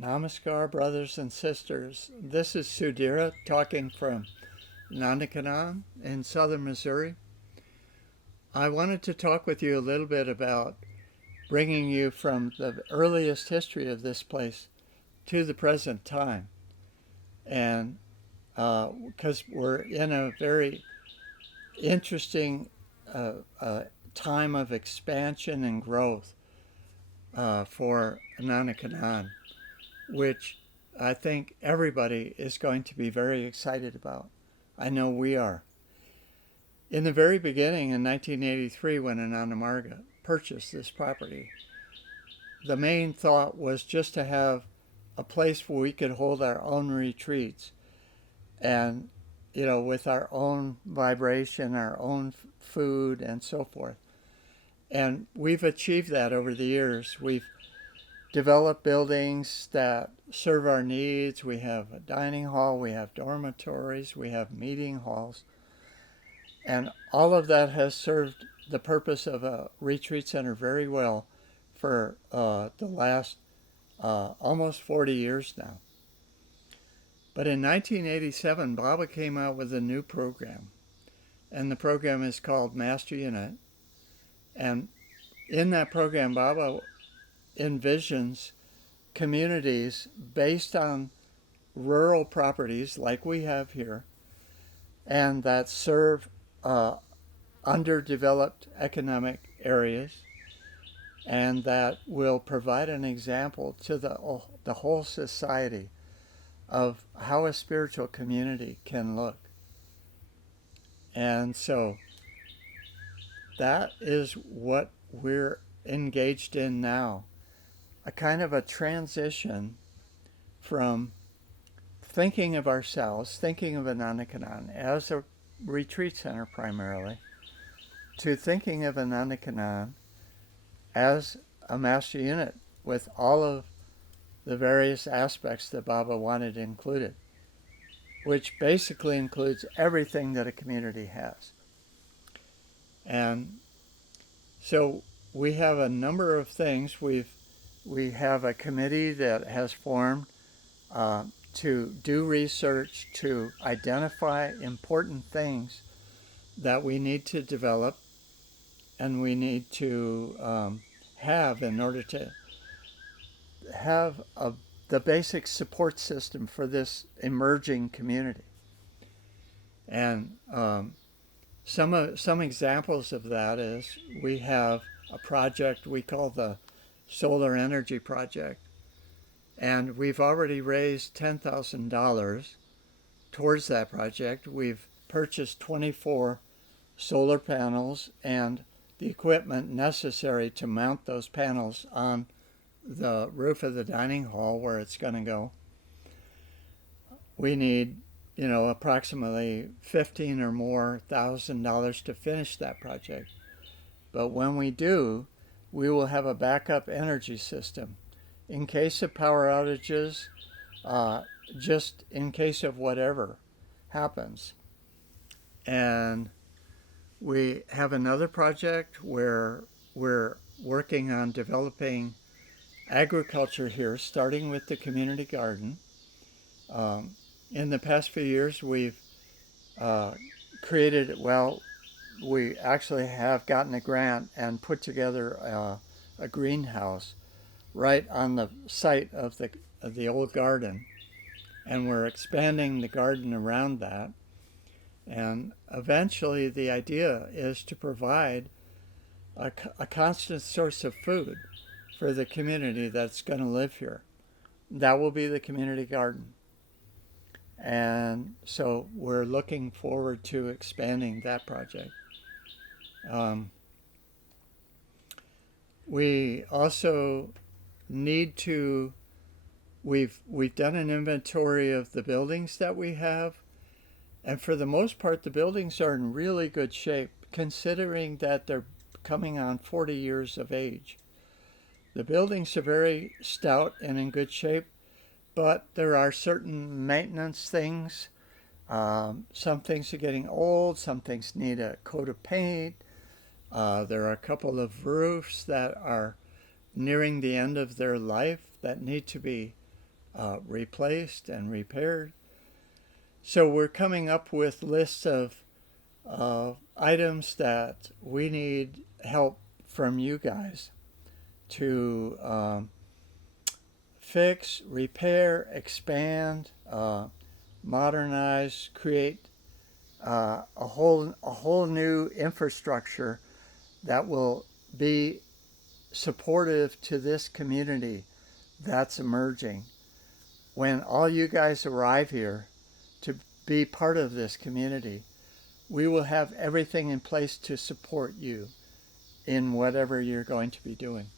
Namaskar, brothers and sisters. This is Sudhiira talking from Ananda Kanan in southern Missouri. I wanted to talk with you a little bit about bringing you from the earliest history of this place to the present time. And because we're in a very interesting time of expansion and growth for Ananda Kanan, which I think everybody is going to be very excited about. I know we are. In the very beginning, in 1983, when Ananda Marga purchased this property, the main thought was just to have a place where we could hold our own retreats and, with our own vibration, our own food, and so forth. And we've achieved that over the years. We've develop buildings that serve our needs. We have a dining hall, we have dormitories, we have meeting halls. And all of that has served the purpose of a retreat center very well for the last almost 40 years now. But in 1987, Baba came out with a new program. And the program is called Master Unit. And in that program, Baba envisions communities based on rural properties like we have here and that serve underdeveloped economic areas and that will provide an example to the whole society of how a spiritual community can look. And so that is what we're engaged in now. A kind of a transition from thinking of ourselves, thinking of Ananda Kanan as a retreat center primarily, to thinking of Ananda Kanan as a master unit with all of the various aspects that Baba wanted included, which basically includes everything that a community has. And so we have a number of things. We have a committee that has formed to do research, to identify important things that we need to develop and we need to have in order to have the basic support system for this emerging community. And some examples of that is we have a project we call the Solar Energy Project, and we've already raised $10,000 towards that project. We've purchased 24 solar panels and the equipment necessary to mount those panels on the roof of the dining hall where it's going to go. We need, approximately $15,000 or more to finish that project. But when we do, we will have a backup energy system in case of power outages, just in case of whatever happens. And we have another project where we're working on developing agriculture here, starting with the community garden. In the past few years, we've we actually have gotten a grant and put together a greenhouse right on the site of the old garden, and we're expanding the garden around that. And eventually the idea is to provide a constant source of food for the community that's going to live here. That will be the community garden. And so we're looking forward to expanding that project. We also need to, we've done an inventory of the buildings that we have, and for the most part the buildings are in really good shape considering that they're coming on 40 years of age. The buildings are very stout and in good shape, but there are certain maintenance things. Some things are getting old, some things need a coat of paint. There are a couple of roofs that are nearing the end of their life that need to be replaced and repaired. So we're coming up with lists of items that we need help from you guys to fix, repair, expand, modernize, create a whole new infrastructure that will be supportive to this community that's emerging. When all you guys arrive here to be part of this community, we will have everything in place to support you in whatever you're going to be doing.